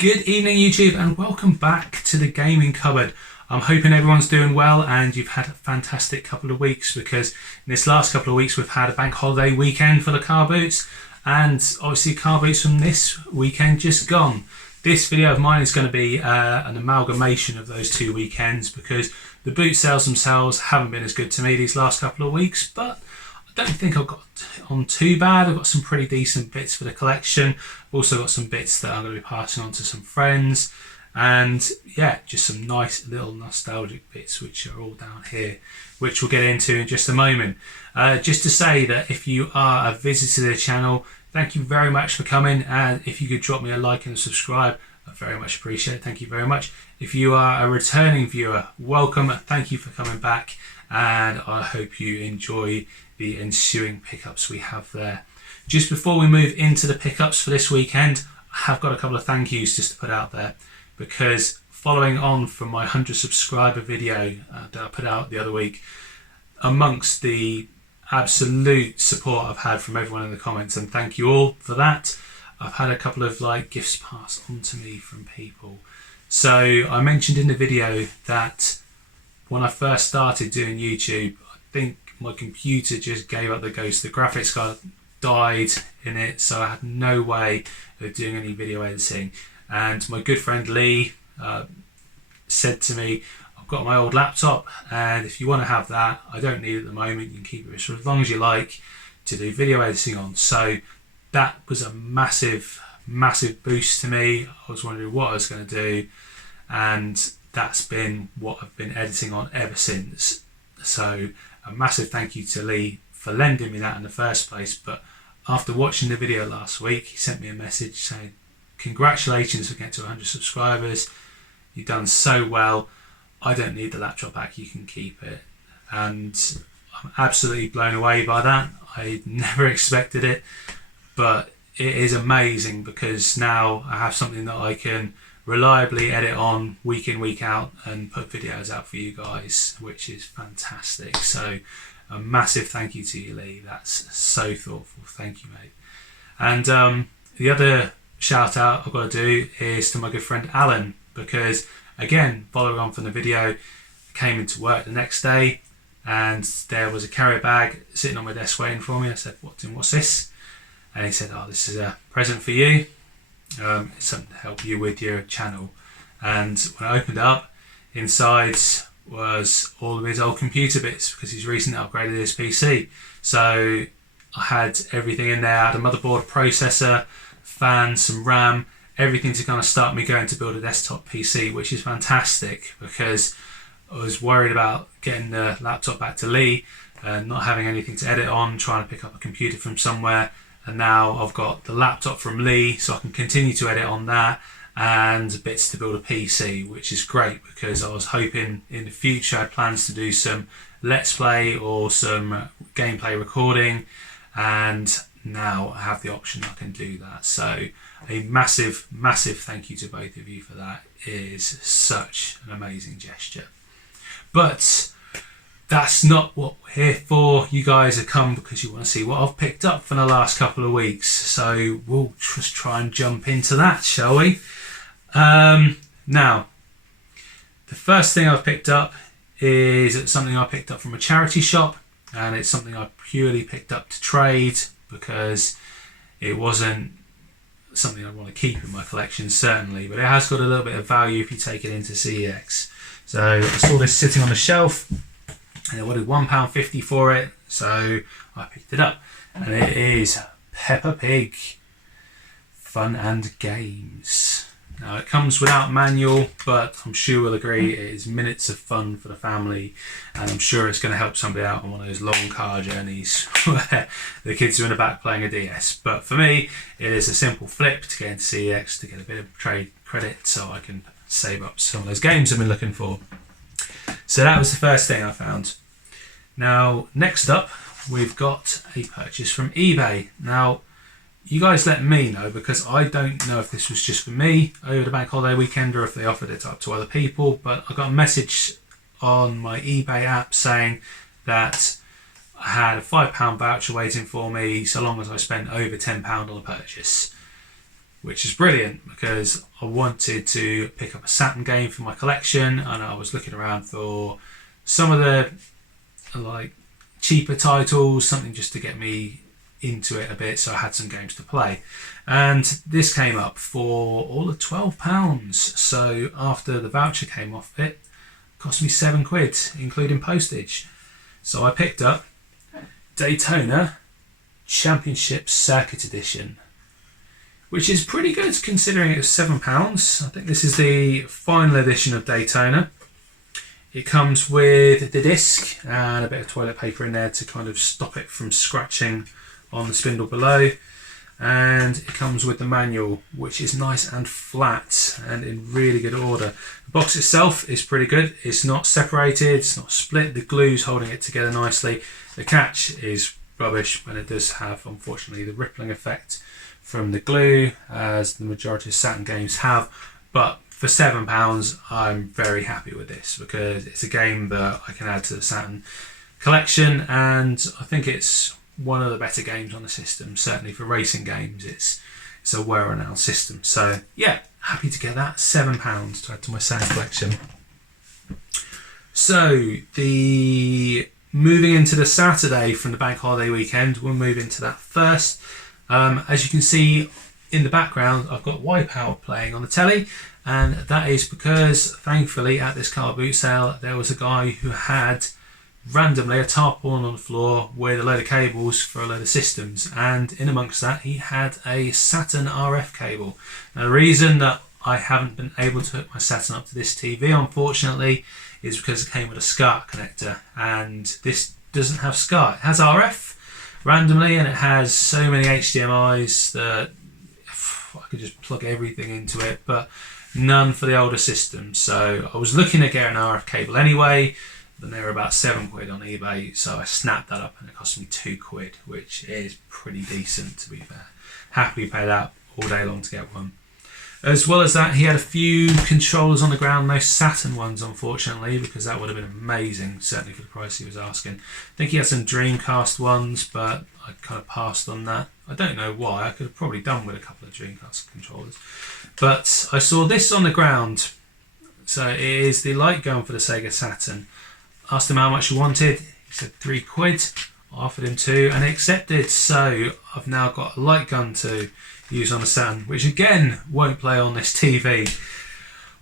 Good evening YouTube and welcome back to the gaming cupboard. I'm hoping everyone's doing well and you've had a fantastic couple of weeks, because in this last couple of weeks we've had a bank holiday weekend for the car boots, and obviously car boots from this weekend just gone. This video of mine is going to be an amalgamation of those two weekends, because the boot sales themselves haven't been as good to me these last couple of weeks, but I don't think I've got on too bad. I've got some pretty decent bits for the collection. I've also got some bits that I'm going to be passing on to some friends, and yeah, just some nice little nostalgic bits which are all down here, which we'll get into in just a moment. Just to say that if you are a visitor to the channel, thank you very much for coming, and if you could drop me a like and a subscribe, I very much appreciate it. Thank you very much. If you are a returning viewer, welcome, thank you for coming back, and I hope you enjoy the ensuing pickups we have there. Just before we move into the pickups for this weekend, I have got a couple of thank yous just to put out there, because following on from my 100 subscriber video that I put out the other week, amongst the absolute support I've had from everyone in the comments, and thank you all for that, I've had a couple of gifts passed on to me from people. So I mentioned in the video that when I first started doing YouTube, I think my computer just gave up the ghost. The graphics card died in it, so I had no way of doing any video editing. And my good friend Lee said to me, I've got my old laptop, and if you want to have that, I don't need it at the moment, you can keep it for as long as you like to do video editing on. So that was a massive boost to me. I was wondering what I was going to do, and that's been what I've been editing on ever since. So a massive thank you to Lee for lending me that in the first place. But after watching the video last week, he sent me a message saying, congratulations for getting to 100 subscribers, you've done so well, I don't need the laptop back, you can keep it. And I'm absolutely blown away by that. I never expected it, but it is amazing, because now I have something that I can reliably edit on week in, week out, and put videos out for you guys, which is fantastic. So a massive thank you to you, Lee. That's so thoughtful. Thank you, mate. And the other shout out I've got to do is to my good friend Alan, because again, following on from the video, I came into work the next day and there was a carrier bag sitting on my desk waiting for me. I said, what's this? And he said, oh, this is a present for you. It's something to help you with your channel. And when I opened it up, inside was all of his old computer bits, because he's recently upgraded his PC. So I had everything in there. I had a motherboard, processor, fan, some RAM, everything to kind of start me going to build a desktop PC, which is fantastic, because I was worried about getting the laptop back to Lee and not having anything to edit on, trying to pick up a computer from somewhere. And now I've got the laptop from Lee, so I can continue to edit on that, and bits to build a PC, which is great, because I was hoping in the future I had plans to do some Let's Play or some gameplay recording, and now I have the option I can do that. So a massive thank you to both of you for that. It is such an amazing gesture. But that's not what we're here for. You guys have come because you want to see what I've picked up for the last couple of weeks. So we'll just try and jump into that, shall we? Now, the first thing I've picked up is something I picked up from a charity shop, and it's something I purely picked up to trade, because it wasn't something I want to keep in my collection, certainly, but it has got a little bit of value if you take it into CEX. So I saw this sitting on the shelf, and I wanted £1.50 for it, so I picked it up, and it is Peppa Pig Fun and Games. Now it comes without manual, but I'm sure we'll agree it is minutes of fun for the family, and I'm sure it's going to help somebody out on one of those long car journeys where the kids are in the back playing a DS. But for me, it is a simple flip to get into CEX to get a bit of trade credit, so I can save up some of those games I've been looking for. So that was the first thing I found. Now, next up, we've got a purchase from eBay. Now, you guys let me know, because I don't know if this was just for me over the bank holiday weekend or if they offered it up to other people, but I got a message on my eBay app saying that I had a £5 voucher waiting for me so long as I spent over £10 on a purchase. which is brilliant because I wanted to pick up a Saturn game for my collection, and I was looking around for some of the like cheaper titles, something just to get me into it a bit, so I had some games to play. And this came up for all of £12. So after the voucher came off, it cost me £7, including postage. So I picked up Daytona Championship Circuit Edition, which is pretty good considering it was £7. I think this is the final edition of Daytona. It comes with the disc and a bit of toilet paper in there to kind of stop it from scratching on the spindle below. And it comes with the manual, which is nice and flat and in really good order. The box itself is pretty good. It's not separated, it's not split. The glue's holding it together nicely. The catch is rubbish, and it does have, unfortunately, the rippling effect from the glue, as the majority of Saturn games have. But for £7, I'm very happy with this because it's a game that I can add to the Saturn collection, and I think it's one of the better games on the system. Certainly for racing games, it's a well-renowned system. So yeah, happy to get that. £7 to add to my Saturn collection. So moving into the Saturday from the bank holiday weekend, we'll move into that first. As you can see in the background, I've got Wipeout playing on the telly, and that is because thankfully at this car boot sale there was a guy who had randomly a tarpaulin on the floor with a load of cables for a load of systems, and in amongst that he had a Saturn RF cable. Now the reason that I haven't been able to hook my Saturn up to this TV, unfortunately, is because it came with a SCART connector, and this doesn't have SCART. It has RF randomly, and it has so many HDMIs that I could just plug everything into it, but none for the older system. So I was looking at getting an RF cable anyway, but they were about £7 on eBay, so I snapped that up and it cost me £2, which is pretty decent, to be fair. Happily paid out all day long to get one. As well as that, he had a few controllers on the ground, no Saturn ones unfortunately, because that would have been amazing, certainly for the price he was asking. I think he had some Dreamcast ones, but I kind of passed on that. I don't know why, I could have probably done with a couple of Dreamcast controllers. But I saw this on the ground, so it is the light gun for the Sega Saturn. Asked him how much he wanted, he said £3. I offered him 2 and he accepted, so I've now got a light gun to use on the Saturn, which again won't play on this TV.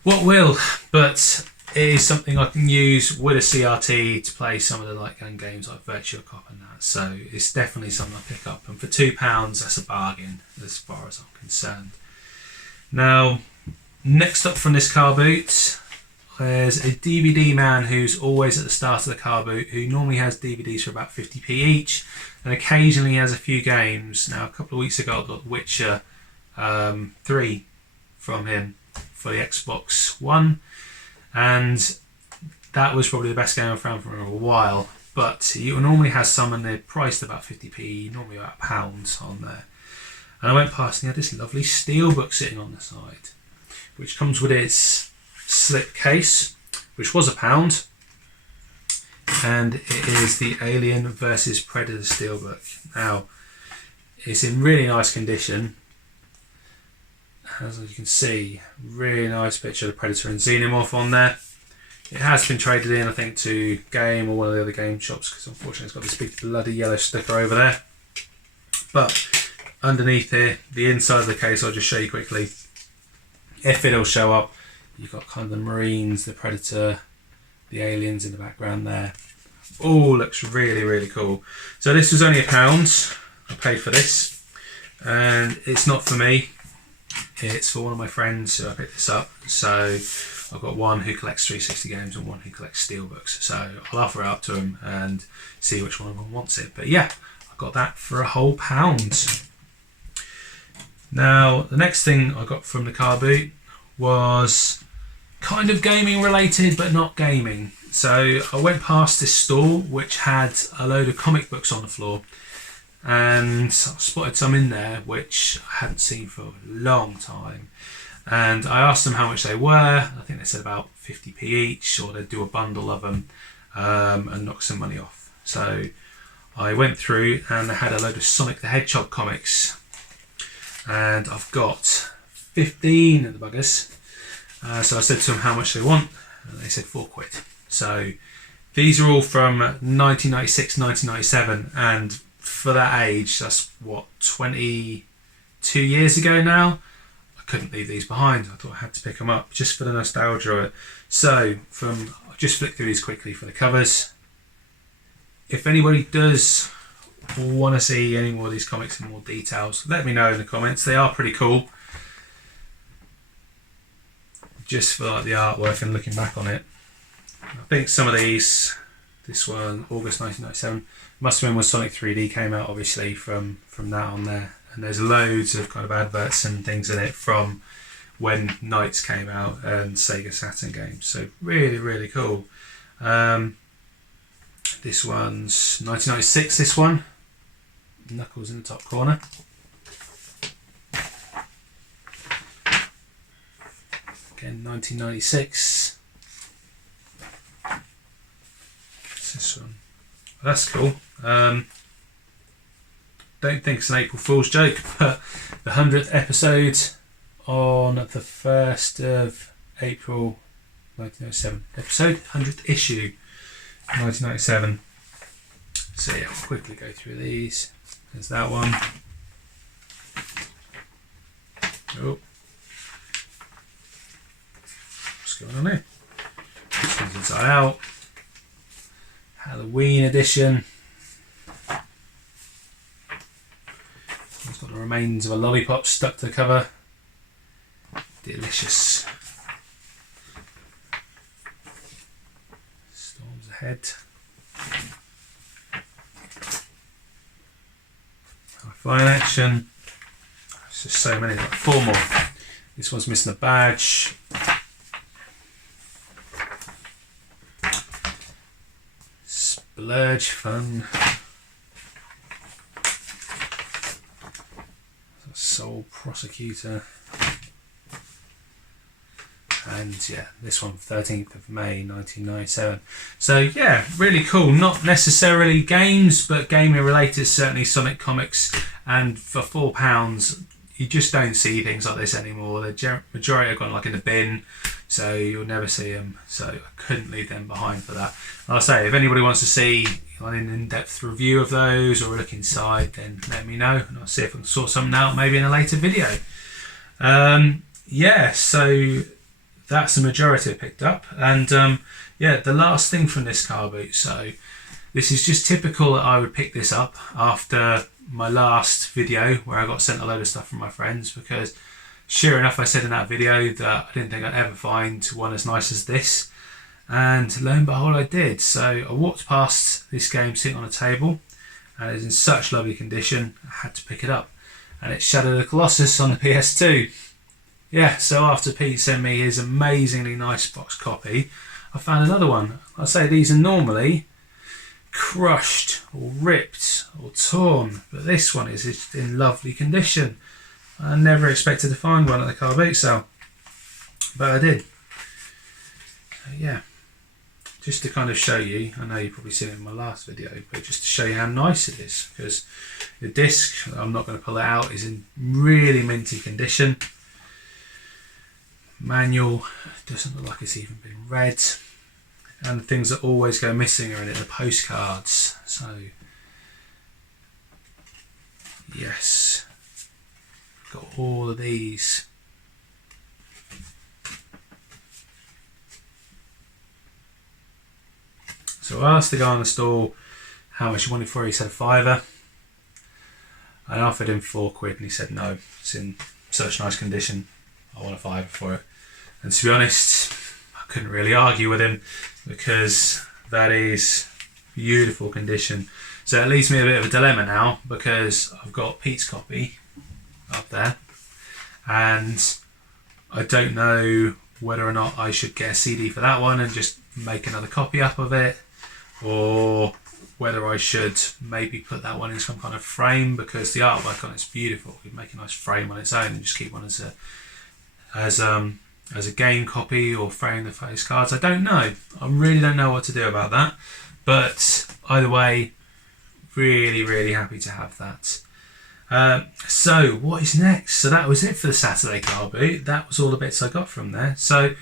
What will, but it is something I can use with a CRT to play some of the light gun games like Virtua Cop and that, so it's definitely something I'll pick up, and for £2 that's a bargain as far as I'm concerned. Now, next up from this car boot, there's a DVD man who's always at the start of the car boot, who normally has DVDs for about 50p each, and occasionally has a few games. Now, a couple of weeks ago I got Witcher 3 from him for the Xbox One, and that was probably the best game I've found from him in a while. But he normally has some, and they're priced about 50p, normally about £1 on there. And I went past and he had this lovely steelbook sitting on the side, which comes with its slip case, which was £1, and it is the Alien vs Predator steelbook. Now, it's in really nice condition. As you can see, really nice picture of the Predator and Xenomorph on there. It has been traded in, I think, to Game or one of the other game shops, because unfortunately it's got this big bloody yellow sticker over there. But underneath here, the inside of the case, I'll just show you quickly. If it'll show up, you've got kind of the Marines, the Predator, the aliens in the background there. All looks really, really cool. So this was only £1. I paid for this, and it's not for me. It's for one of my friends who I picked this up. So I've got one who collects 360 games and one who collects steelbooks. So I'll offer it up to him and see which one of them wants it. But yeah, I got that for a whole £1. Now, the next thing I got from the car boot was kind of gaming related, but not gaming. So I went past this store which had a load of comic books on the floor, and I spotted some in there which I hadn't seen for a long time, and I asked them how much they were. I think they said about 50p each, or they'd do a bundle of them and knock some money off. So I went through and they had a load of Sonic the Hedgehog comics, and I've got 15 at the buggers. So I said to them how much they want, and they said £4. So these are all from 1996, 1997, and for that age, that's what, 22 years ago now. I couldn't leave these behind. I thought I had to pick them up just for the nostalgia of it. So I'll just flick through these quickly for the covers. If anybody does want to see any more of these comics in more details, let me know in the comments. They are pretty cool. Just for like the artwork and looking back on it. I think some of these, this one, August 1997, must have been when Sonic 3D came out, obviously, from that on there. And there's loads of kind of adverts and things in it from when Knights came out and Sega Saturn games. So really, really cool. This one's 1996, this one. Knuckles in the top corner. Again, 1996. What's this one? That's cool. Don't think it's an April Fool's joke, but the 100th episode on the 1st of April 1997. Episode 100th issue 1997. So yeah, we'll quickly go through these. There's that one. Oh. What's going on here? This one's inside out. Halloween edition. It's got the remains of a lollipop stuck to the cover. Delicious. Storms ahead. Flying action. There's just so many, like 4 more. This one's missing a badge. Splurge fun. Soul Prosecutor. And yeah, this one, 13th of May 1997. So yeah, really cool. Not necessarily games, but gaming related, certainly Sonic comics. And for £4, you just don't see things like this anymore. The majority have gone like in the bin, so you'll never see them. So I couldn't leave them behind for that. I'll say, if anybody wants to see an in-depth review of those or a look inside, then let me know, and I'll see if I can sort something out maybe in a later video. Yeah, so that's the majority I picked up. And yeah, the last thing from this car boot. So this is just typical that I would pick this up after my last video where I got sent a load of stuff from my friends, because sure enough, I said in that video that I didn't think I'd ever find one as nice as this. And lo and behold, I did. So I walked past this game sitting on a table, and it's in such lovely condition, I had to pick it up. And it's Shadow of the Colossus on the PS2. Yeah, so after Pete sent me his amazingly nice box copy, I found another one. I'll say these are normally crushed or ripped or torn, but this one is just in lovely condition. I never expected to find one at the car boot sale, but I did. So yeah, just to kind of show you, I know you've probably seen it in my last video, but just to show you how nice it is, because the disc, I'm not going to pull it out, is in really minty condition. Manual doesn't look like it's even been read, and the things that always go missing are in it, the postcards. So yes, got all of these. So I asked the guy on the stall how much he wanted for it. He said £5. I offered him £4 and he said no, it's in such nice condition, I want £5 for it. And to be honest, I couldn't really argue with him, because that is beautiful condition. So it leaves me a bit of a dilemma now, because I've got Pete's copy up there, and I don't know whether or not I should get a CD for that one and just make another copy up of it, or whether I should maybe put that one in some kind of frame, because the artwork on it's beautiful. You'd make a nice frame on its own and just keep one as a game copy, or frame the face cards. I don't know. I really don't know what to do about that. But either way, really, really happy to have that. So what is next? So that was it for the Saturday car boot. That was all the bits I got from there. So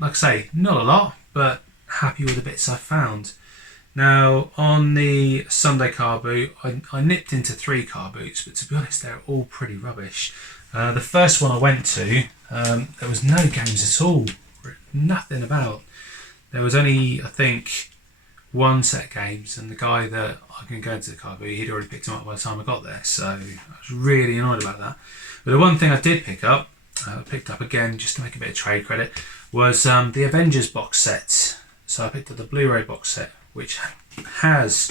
like I say, not a lot, but happy with the bits I found. Now on the Sunday car boot, I nipped into 3 car boots, but to be honest, they're all pretty rubbish. The first one I went to, there was no games at all, nothing about. There was only, I think, 1 set of games, and the guy that I can go into the car boot, he'd already picked them up by the time I got there, so I was really annoyed about that. But the one thing I did pick up, again just to make a bit of trade credit, was the Avengers box set. So I picked up the Blu-ray box set, which has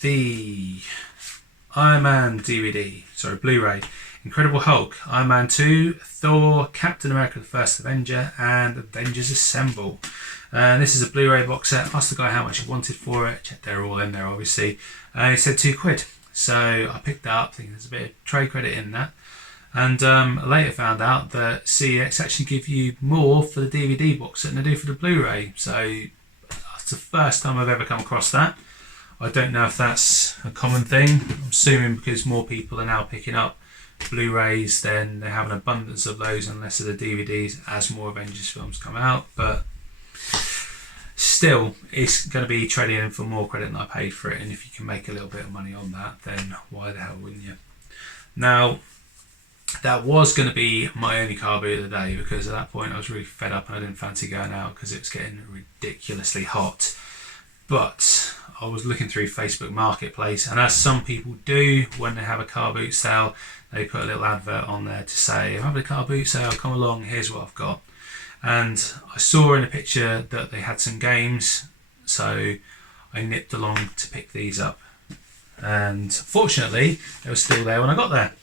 the Iron Man DVD, Blu-ray, Incredible Hulk, Iron Man 2, Thor, Captain America the First Avenger, and Avengers Assemble. And this is a Blu-ray box set. I asked the guy how much he wanted for it. Checked they're all in there, obviously. He said £2. So I picked that up, thinking there's a bit of trade credit in that. And I later found out that CEX actually give you more for the DVD box set than they do for the Blu-ray. So that's the first time I've ever come across that. I don't know if that's a common thing. I'm assuming because more people are now picking up Blu-rays, then they have an abundance of those and less of the DVDs as more Avengers films come out. But still, it's going to be trading in for more credit than I paid for it, and if you can make a little bit of money on that, then why the hell wouldn't you? Now, that was going to be my only car boot of the day, because at that point I was really fed up and I didn't fancy going out because it was getting ridiculously hot. But I was looking through Facebook Marketplace, and as some people do when they have a car boot sale, they put a little advert on there to say, I'm having a car boot sale, come along, here's what I've got. And I saw in a picture that they had some games, so I nipped along to pick these up. And fortunately, they were still there when I got there.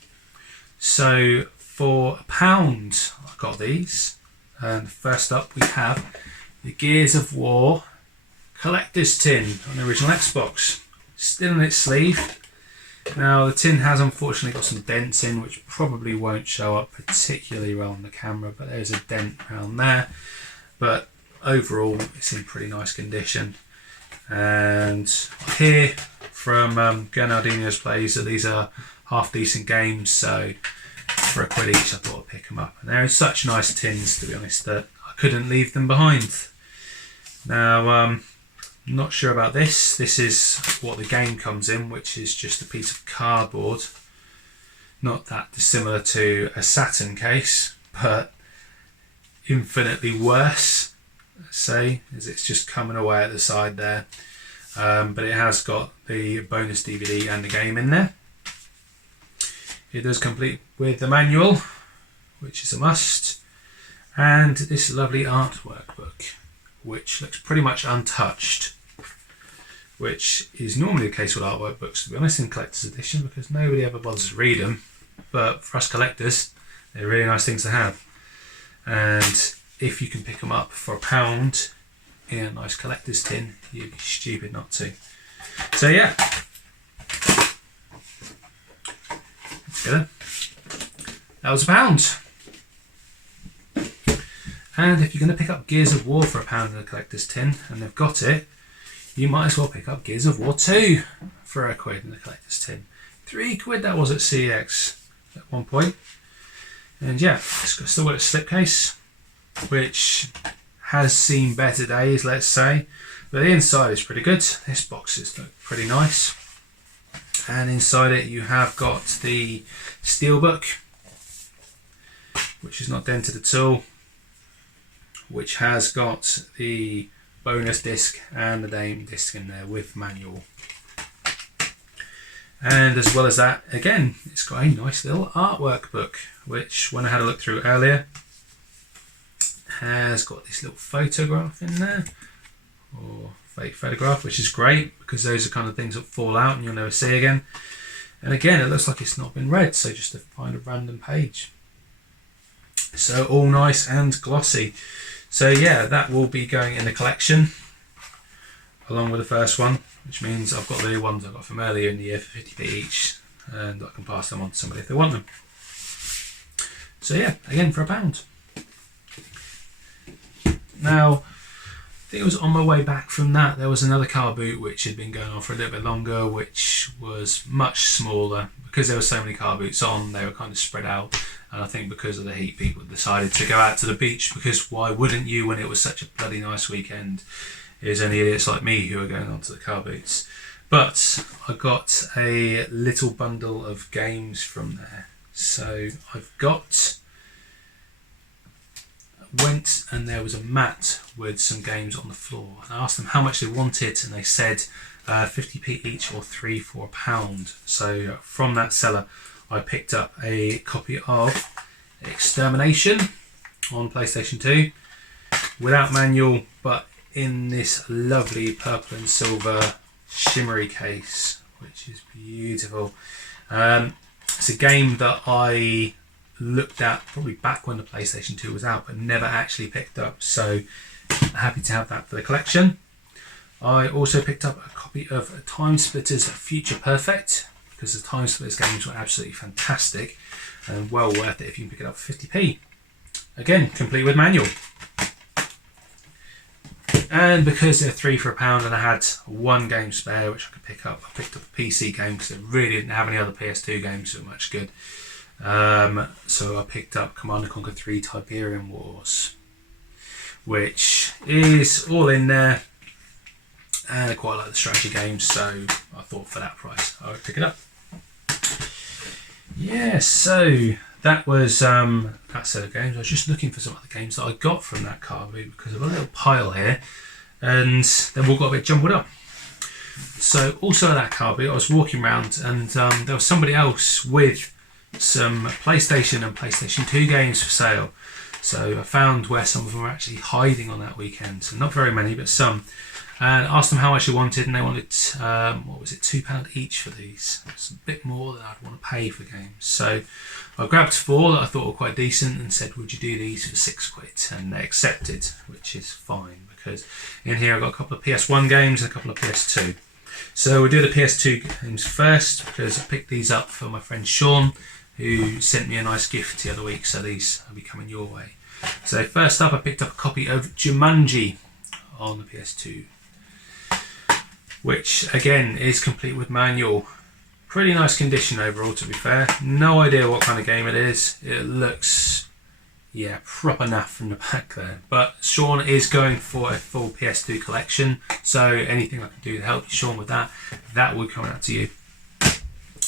So for £1, I got these. And first up, we have the Gears of War collector's tin on the original Xbox, still in its sleeve. Now the tin has unfortunately got some dents in, which probably won't show up particularly well on the camera, but there's a dent around there. But overall it's in pretty nice condition. And I hear from Gernardino's Plays that these are half decent games, so for £1 each I thought I'd pick them up. And they're in such nice tins, to be honest, that I couldn't leave them behind. Now not sure about this. This is what the game comes in, which is just a piece of cardboard. Not that dissimilar to a Saturn case, but infinitely worse, let's say, as it's just coming away at the side there. But it has got the bonus DVD and the game in there. It does complete with the manual, which is a must, and this lovely artwork book, which looks pretty much untouched, which is normally the case with artwork books, to be honest, in collector's edition, because nobody ever bothers to read them. But for us collectors, they're really nice things to have. And if you can pick them up for £1 in a nice collector's tin, you'd be stupid not to. So yeah, together, that was £1. And if you're going to pick up Gears of War for £1 in a collector's tin, and they've got it, you might as well pick up Gears of War 2 for £1 in a collector's tin. £3 that was at CEX at one point. And yeah, it's still got a slipcase, which has seen better days, let's say. But the inside is pretty good. This box is pretty nice. And inside it you have got the steelbook, which is not dented at all, which has got the bonus disc and the name disc in there with manual. And as well as that, again, it's got a nice little artwork book, which when I had a look through earlier, has got this little photograph in there, or fake photograph, which is great because those are kind of things that fall out and you'll never see again. And again, it looks like it's not been read, so just to find a random page. So all nice and glossy. So yeah, that will be going in the collection along with the first one, which means I've got the ones I got from earlier in the year for 50p each, and I can pass them on to somebody if they want them. So yeah, again for £1. Now, think it was on my way back from that, there was another car boot which had been going on for a little bit longer, which was much smaller. Because there were so many car boots on, they were kind of spread out. And I think because of the heat, people decided to go out to the beach, because why wouldn't you when it was such a bloody nice weekend? It was only idiots like me who were going on to the car boots. But I got a little bundle of games from there. So went and there was a mat with some games on the floor. And I asked them how much they wanted, and they said 50p each or 3 for £1. So from that seller, I picked up a copy of Extermination on PlayStation 2 without manual, but in this lovely purple and silver shimmery case, which is beautiful. It's a game that I looked at probably back when the PlayStation 2 was out, but never actually picked up, so happy to have that for the collection. I also picked up a copy of Time Splitters Future Perfect, because the Time Splitters games were absolutely fantastic and well worth it if you can pick it up for 50p. Again, complete with manual. And because they're 3 for £1 and I had one game spare which I could pick up, I picked up a PC game because it really didn't have any other PS2 games that were much good. So I picked up Command & Conquer 3 Tiberian Wars, which is all in there, and I quite like the strategy games, so I thought for that price I would pick it up. Yeah, so that was that set of games. I was just looking for some other games that I got from that car boot, because I've got a little pile here and they've all got a bit jumbled up. So also at that car boot, I was walking around and there was somebody else with some PlayStation and PlayStation 2 games for sale. So I found where some of them were actually hiding on that weekend. So not very many, but some. And asked them how much they wanted, and they wanted, what was it, £2 each for these. It's a bit more than I'd want to pay for games. So I grabbed 4 that I thought were quite decent and said, would you do these for £6? And they accepted, which is fine, because in here I've got a couple of PS1 games and a couple of PS2. So we'll do the PS2 games first, because I picked these up for my friend Sean, who sent me a nice gift the other week, so these will be coming your way. So first up, I picked up a copy of Jumanji on the PS2, which again is complete with manual. Pretty nice condition overall, to be fair. No idea what kind of game it is. It looks, yeah, proper naff from the back there. But Sean is going for a full PS2 collection, so anything I can do to help you, Sean, with that, that will come out to you.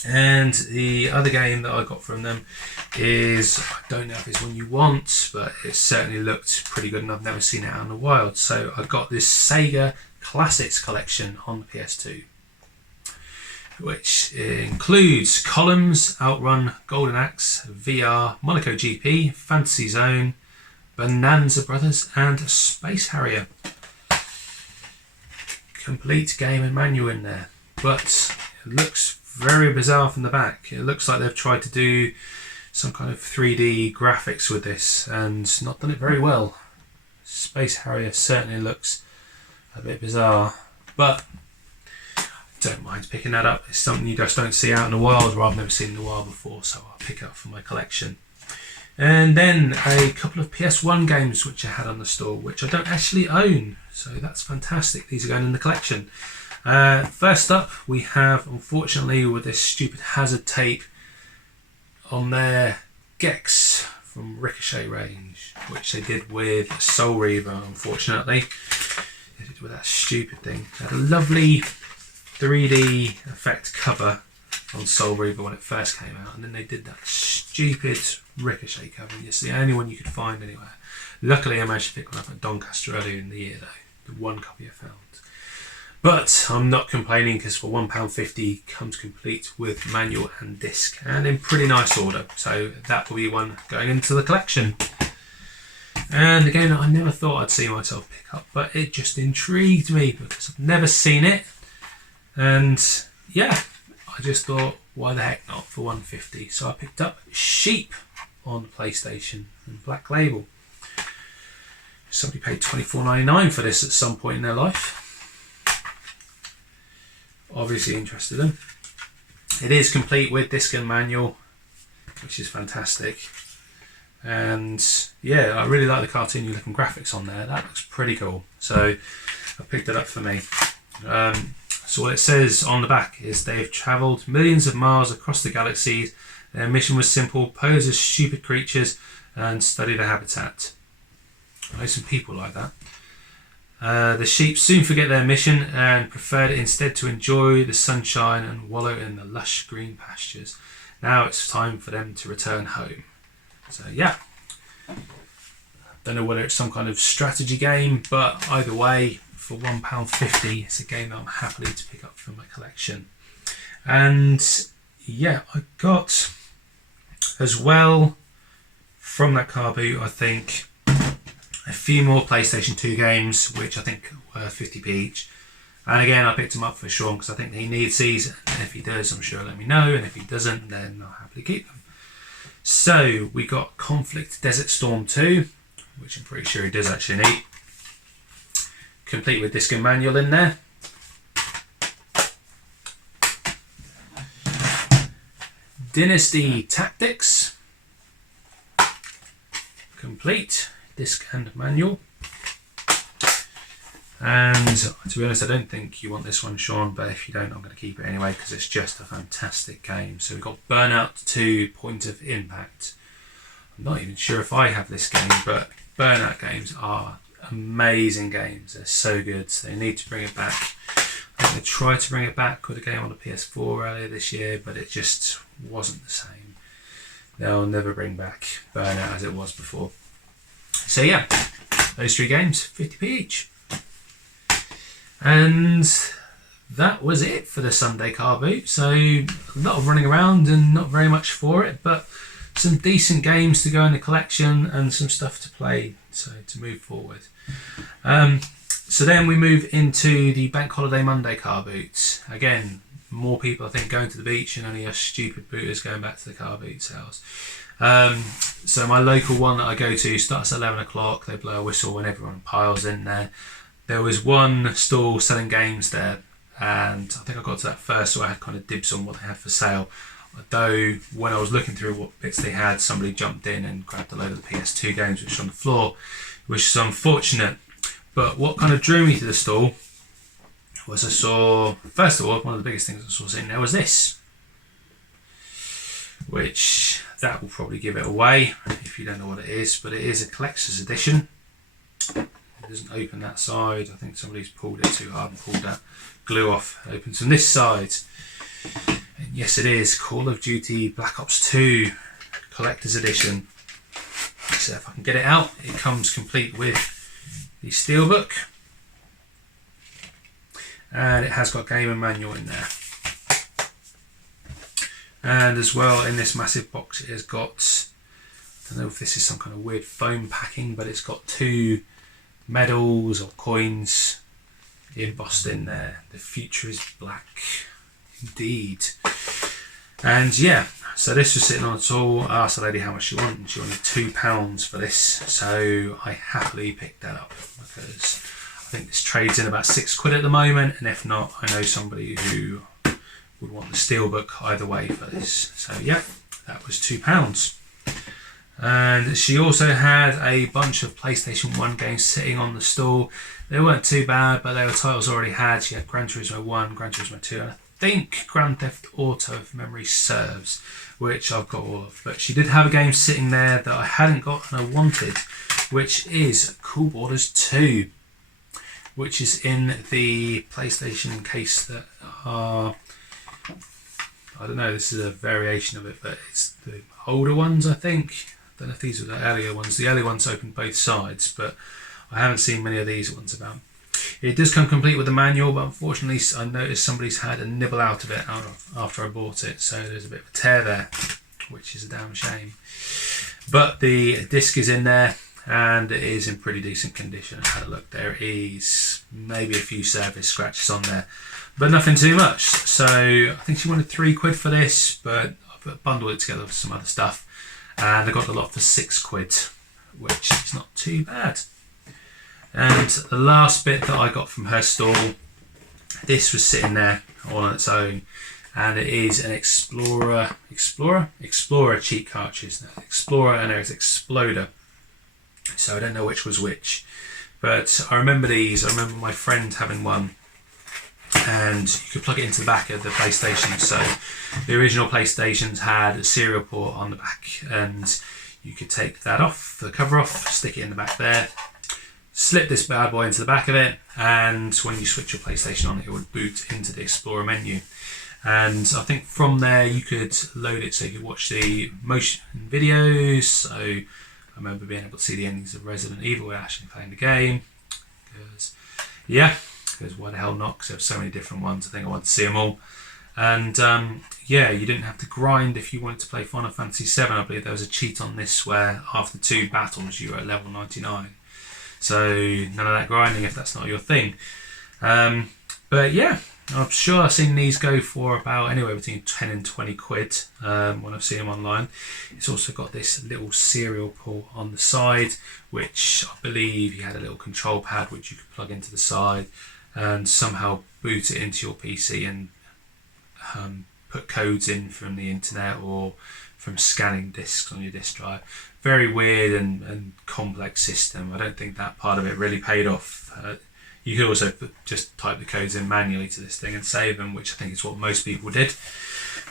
And the other game that I got from them is, I don't know if it's one you want, but it certainly looked pretty good and I've never seen it out in the wild. So I got this Sega Classics collection on the PS2, which includes Columns, Outrun, Golden Axe, VR, Monaco GP, Fantasy Zone, Bonanza Brothers and Space Harrier. Complete game and manual in there, but it looks very bizarre from the back. It looks like they've tried to do some kind of 3D graphics with this and not done it very well. Space Harrier certainly looks a bit bizarre, but don't mind picking that up. It's something you just don't see out in the wild, or I've never seen in the wild before, so I'll pick it up for my collection. And then a couple of PS1 games which I had on the store, which I don't actually own, so that's fantastic. These are going in the collection. First up, we have, unfortunately, with this stupid hazard tape on their Gex from Ricochet range, which they did with Soul Reaver, unfortunately. They did with that stupid thing. They had a lovely 3D effect cover on Soul Reaver when it first came out, and then they did that stupid Ricochet cover. It's the only one you could find anywhere. Luckily, I managed to pick one up at Doncaster earlier in the year, though. The one copy I found. But I'm not complaining, because for £1.50 comes complete with manual and disc, and in pretty nice order. So that will be one going into the collection. And again, I never thought I'd see myself pick up, but it just intrigued me because I've never seen it. And yeah, I just thought, why the heck not for £1.50? So I picked up Sheep on the PlayStation and Black Label. Somebody paid $24.99 for this at some point in their life. Obviously interested in. It is complete with disc and manual, which is fantastic. And yeah, I really like the cartoony looking graphics on there. That looks pretty cool. So I picked it up for me. So what it says on the back is they've travelled millions of miles across the galaxies. Their mission was simple: pose as stupid creatures and study their habitat. I know some people like that. The sheep soon forget their mission and preferred instead to enjoy the sunshine and wallow in the lush green pastures. Now it's time for them to return home. So yeah, don't know whether it's some kind of strategy game, but either way, for £1.50, it's a game that I'm happily to pick up for my collection. And yeah, I got as well from that car boot, I think, a few more PlayStation 2 games, which I think were 50p each. And again, I picked them up for Sean because I think he needs these. And if he does, I'm sure he'll let me know. And if he doesn't, then I'll happily keep them. So we got Conflict Desert Storm 2, which I'm pretty sure he does actually need. Complete with disc and manual in there. Dynasty Tactics. Complete. Disc and manual. And to be honest, I don't think you want this one, Sean, but if you don't, I'm going to keep it anyway because it's just a fantastic game. So we've got Burnout 2 Point of Impact. I'm not even sure if I have this game, but Burnout games are amazing games. They're so good. So they need to bring it back. I think they tried to bring it back with a game on the PS4 earlier this year, but it just wasn't the same. They'll never bring back Burnout as it was before. So yeah, those three games, 50p each. And that was it for the Sunday car boot. So a lot of running around and not very much for it, but some decent games to go in the collection and some stuff to play, so to move forward. So then we move into the Bank Holiday Monday car boots. Again, more people I think going to the beach and only us stupid booters going back to the car boot sales. So my local one that I go to starts at 11 o'clock. They blow a whistle when everyone piles in there. There was one stall selling games there, and I think I got to that first, so I had kind of dibs on what they had for sale. Though when I was looking through what bits they had, somebody jumped in and grabbed a load of the PS2 games which were on the floor, which is unfortunate. But what kind of drew me to the stall was I saw, first of all, one of the biggest things I saw sitting there was this, which that will probably give it away if you don't know what it is, but it is a collector's edition. It doesn't open that side. I think somebody's pulled it too hard and pulled that glue off. It opens from this side. And yes, it is Call of Duty Black Ops 2 Collector's Edition. So if I can get it out, it comes complete with the steelbook. And it has got game and manual in there. And as well, in this massive box, it has got, I don't know if this is some kind of weird foam packing, but it's got 2 medals or coins embossed in there. The future is black. Indeed. And yeah, so this was sitting on a stall. I asked the lady how much she wanted, and she wanted £2 for this. So I happily picked that up because I think this trades in about £6 at the moment, and if not, I know somebody who would want the steelbook either way for this. So yeah, that was £2. And she also had a bunch of PlayStation 1 games sitting on the stall. They weren't too bad, but they were titles already had. She had Gran Turismo 1, Gran Turismo 2, and I think Grand Theft Auto, if memory serves, which I've got all of. But she did have a game sitting there that I hadn't got and I wanted, which is Cool Borders 2, which is in the PlayStation case that are, I don't know, this is a variation of it, but it's the older ones, I think. I don't know if these are the earlier ones. The earlier ones open both sides, but I haven't seen many of these ones about. It does come complete with the manual, but unfortunately I noticed somebody's had a nibble out of it after I bought it, so there's a bit of a tear there, which is a damn shame. But the disc is in there, and it is in pretty decent condition. I had a look, there is maybe a few surface scratches on there, but nothing too much. So I think she wanted £3 for this, but I've bundled it together with some other stuff. And I got the lot for £6, which is not too bad. And the last bit that I got from her stall, this was sitting there all on its own, and it is an Explorer cheat cartridge. No, Explorer, and there's Exploder. So I don't know which was which, but I remember these. I remember my friend having one, and you could plug it into the back of the PlayStation. So the original PlayStations had a serial port on the back, and you could take that off, the cover off, stick it in the back there, slip this bad boy into the back of it, and when you switch your PlayStation on, it would boot into the Explorer menu. And I think from there you could load it so you could watch the motion videos. So I remember being able to see the endings of Resident Evil without actually playing the game. Because why the hell not? Because there were so many different ones. I think I wanted to see them all. And yeah, you didn't have to grind if you wanted to play Final Fantasy VII. I believe there was a cheat on this where after 2 battles you were at level 99. So none of that grinding if that's not your thing. But yeah, I'm sure I've seen these go for about anywhere between 10 and 20 quid when I've seen them online. It's also got this little serial port on the side, which I believe you had a little control pad which you could plug into the side and somehow boot it into your PC and put codes in from the internet or from scanning discs on your disk drive. Very weird and complex system. I don't think that part of it really paid off. You could also just type the codes in manually to this thing and save them, which I think is what most people did.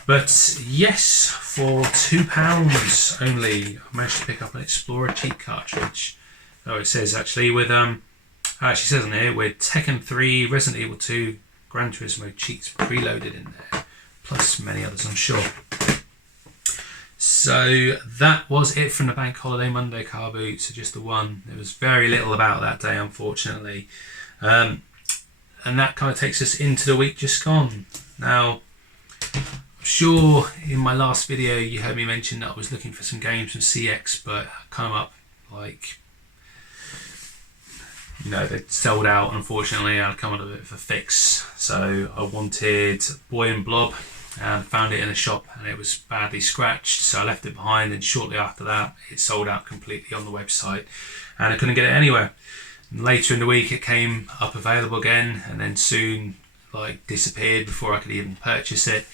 But yes, for £2 only, I managed to pick up an Explorer cheat cartridge. Oh, it says actually with actually says on here with Tekken 3, Resident Evil 2, Gran Turismo cheats preloaded in there, plus many others, I'm sure. So that was it from the Bank Holiday Monday car boot. So just the one. There was very little about that day, unfortunately. And that kind of takes us into the week just gone. Now, I'm sure in my last video you heard me mention that I was looking for some games from CX, but I come up like, you know, they sold out, unfortunately. I'd come on a bit of a fix. So I wanted Boy and Blob and found it in a shop and it was badly scratched. So I left it behind, and shortly after that it sold out completely on the website and I couldn't get it anywhere. And later in the week it came up available again, and then soon like disappeared before I could even purchase it.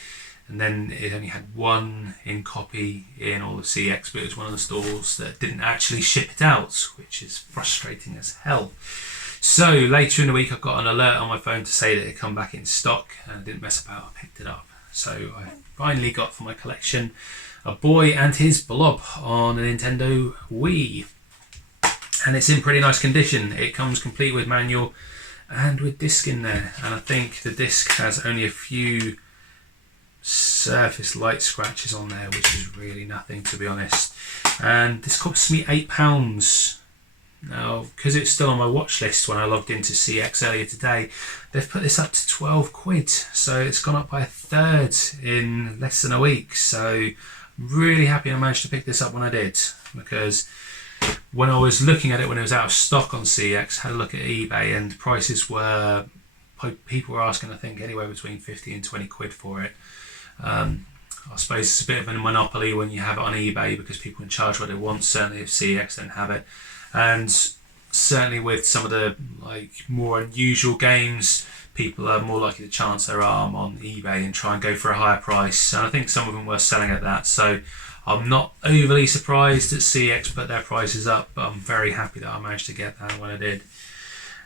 And then it only had one in copy in all the CX, but it was one of the stores that didn't actually ship it out, which is frustrating as hell. So later in the week I got an alert on my phone to say that it had come back in stock, and I didn't mess about, I picked it up. So I finally got for my collection a Boy and His Blob on a Nintendo Wii. And it's in pretty nice condition. It comes complete with manual and with disc in there. And I think the disc has only a few surface light scratches on there, which is really nothing, to be honest. And this cost me £8. Now, because it's still on my watch list when I logged into CX earlier today, they've put this up to 12 quid. So it's gone up by a third in less than a week. So I'm really happy I managed to pick this up when I did, because when I was looking at it when it was out of stock on CX, had a look at eBay, and prices were, people were asking I think anywhere between 50 and 20 quid for it. I suppose it's a bit of a monopoly when you have it on eBay because people can charge what they want, certainly if CX don't have it. And certainly with some of the like more unusual games, people are more likely to chance their arm on eBay and try and go for a higher price. And I think some of them were selling at that. So I'm not overly surprised that CX put their prices up, but I'm very happy that I managed to get that when I did.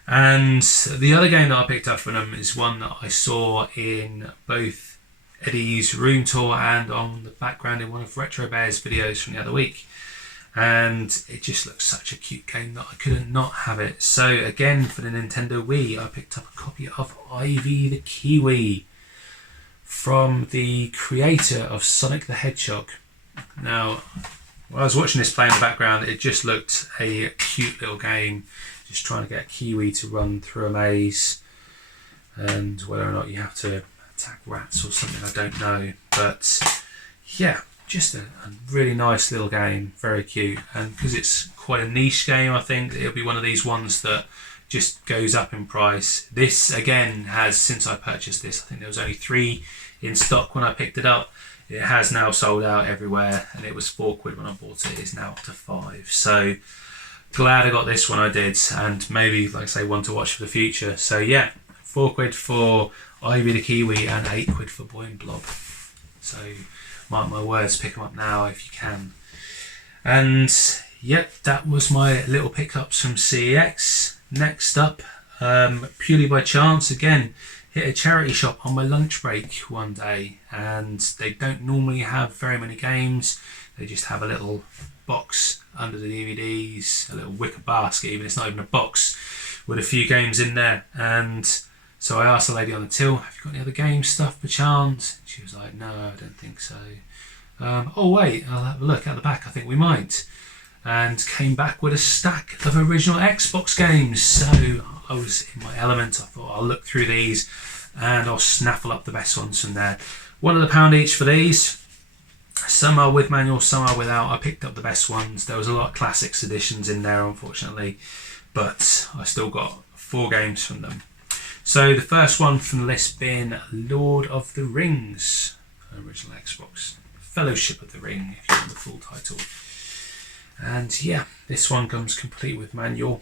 And the other game that I picked up from them is one that I saw in both Eddie's room tour and on the background in one of Retro Bear's videos from the other week. And it just looks such a cute game that I couldn't not have it. So again, for the Nintendo Wii, I picked up a copy of Ivy the Kiwi from the creator of Sonic the Hedgehog. Now, while I was watching this play in the background, it just looked a cute little game, just trying to get a kiwi to run through a maze, and whether or not you have to attack rats or something, I don't know. But yeah, just a really nice little game, very cute. And because it's quite a niche game, I think it'll be one of these ones that just goes up in price. This again has, since I purchased this, I think there was only 3 in stock when I picked it up. It has now sold out everywhere, and it was 4 quid when I bought it. It's now up to 5. So glad I got this when I did, and maybe, like I say, one to watch for the future. So yeah, £4 for Ivy the Kiwi and £8 for Boy and Blob. So mark my words, pick them up now if you can. And yep, that was my little pickups from CEX. Next up, purely by chance, again, hit a charity shop on my lunch break one day, and they don't normally have very many games. They just have a little box under the DVDs, a little wicker basket, even it's not even a box, with a few games in there. And so I asked the lady on the till, have you got any other game stuff per chance? She was like, no, I don't think so. Oh wait, I'll have a look at the back, I think we might. And came back with a stack of original Xbox games. So I was in my element. I thought I'll look through these and I'll snaffle up the best ones from there. £1 each for these. Some are with manual, some are without. I picked up the best ones. There was a lot of classics editions in there, unfortunately, but I still got 4 games from them. So the first one from the list being Lord of the Rings, original Xbox. Fellowship of the Ring, if you want the full title. And yeah, this one comes complete with manual.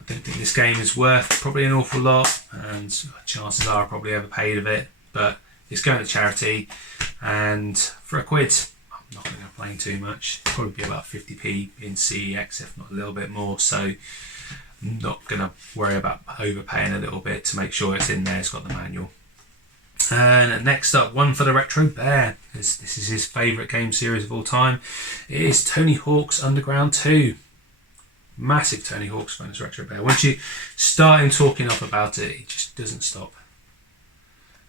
I don't think this game is worth probably an awful lot, and chances are I probably overpaid of it, but it's going to charity, and for £1 I'm not going to complain too much. It'll probably be about 50p in CEX, if not a little bit more, so I'm not going to worry about overpaying a little bit to make sure it's in there. It's got the manual. And next up, one for the Retro Bear. This is his favourite game series of all time. It is Tony Hawk's Underground 2. Massive Tony Hawk's fan, this Retro Bear. Once you start him talking up about it, he just doesn't stop.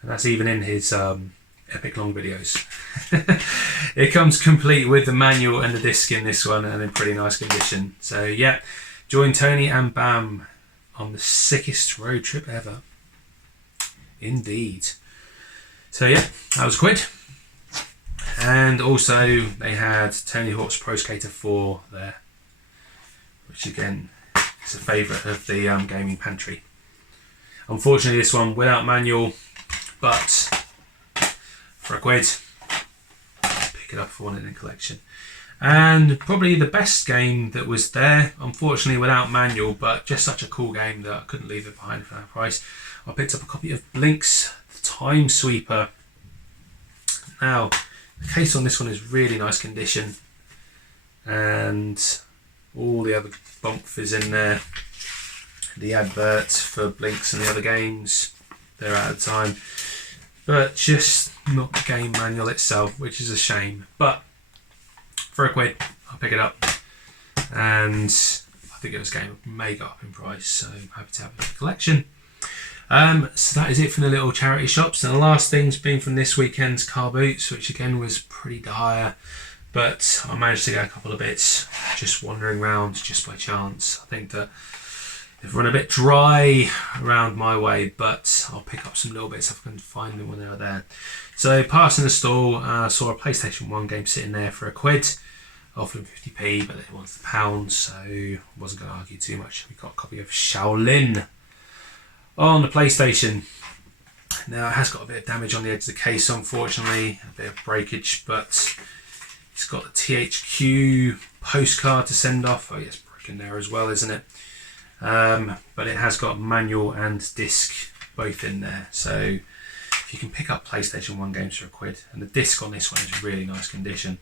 And that's even in his epic long videos. It comes complete with the manual and the disc in this one, and in pretty nice condition. So yeah, join Tony and Bam on the sickest road trip ever. Indeed. So yeah, that was £1. And also they had Tony Hawk's Pro Skater 4 there, which again is a favourite of the gaming pantry. Unfortunately this one without manual, but for £1, pick it up for one in the collection. And probably the best game that was there, unfortunately without manual, but just such a cool game that I couldn't leave it behind for that price. I picked up a copy of Blink's Time Sweeper. Now, the case on this one is really nice condition, and all the other bump is in there. The adverts for Blinks and the other games, they're out of time, but just not the game manual itself, which is a shame. But for £1, I'll pick it up, and I think this game may go up in price, so I'm happy to have it in the collection. So that is it from the little charity shops. And the last thing's been from this weekend's car boots, which again was pretty dire, but I managed to get a couple of bits just wandering around just by chance. I think that they've run a bit dry around my way, but I'll pick up some little bits if I can find them when they're there. So passing the stall, saw a PlayStation 1 game sitting there for £1, offering 50p, but they wanted £1, so I wasn't going to argue too much. We got a copy of Shaolin on the PlayStation. Now it has got a bit of damage on the edge of the case, unfortunately, a bit of breakage, but it's got the THQ postcard to send off. Oh yes, broken there as well, isn't it? But it has got manual and disc both in there, so if you can pick up PlayStation 1 games for £1, and the disc on this one is really nice condition,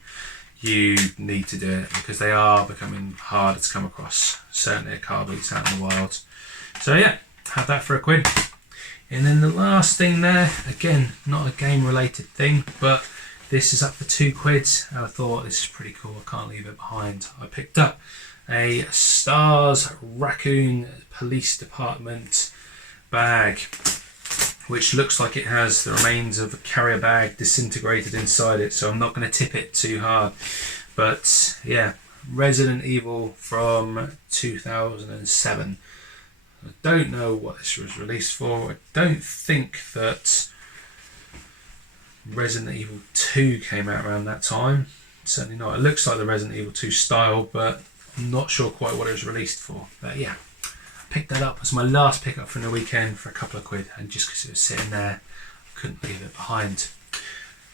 you need to do it, because they are becoming harder to come across, certainly at car boots out in the wild. So yeah, have that for £1. And then the last thing there, again, not a game related thing, but this is up for £2, and I thought this is pretty cool, I can't leave it behind. I picked up a Stars Raccoon Police Department bag, which looks like it has the remains of a carrier bag disintegrated inside it, so I'm not going to tip it too hard. But yeah, Resident Evil from 2007. I don't know what this was released for. I don't think that Resident Evil 2 came out around that time. Certainly not. It looks like the Resident Evil 2 style, but I'm not sure quite what it was released for. But yeah, I picked that up as my last pickup from the weekend for a couple of £, and just because it was sitting there, I couldn't leave it behind.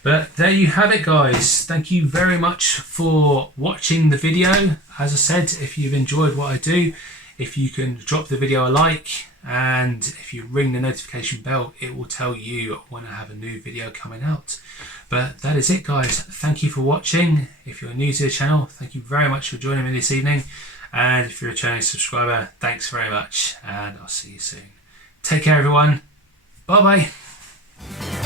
But there you have it, guys. Thank you very much for watching the video. As I said, if you've enjoyed what I do, if you can drop the video a like, and if you ring the notification bell, it will tell you when I have a new video coming out. But that is it, guys. Thank you for watching. If you're new to the channel, thank you very much for joining me this evening. And if you're a channel subscriber, thanks very much, and I'll see you soon. Take care, everyone. Bye bye.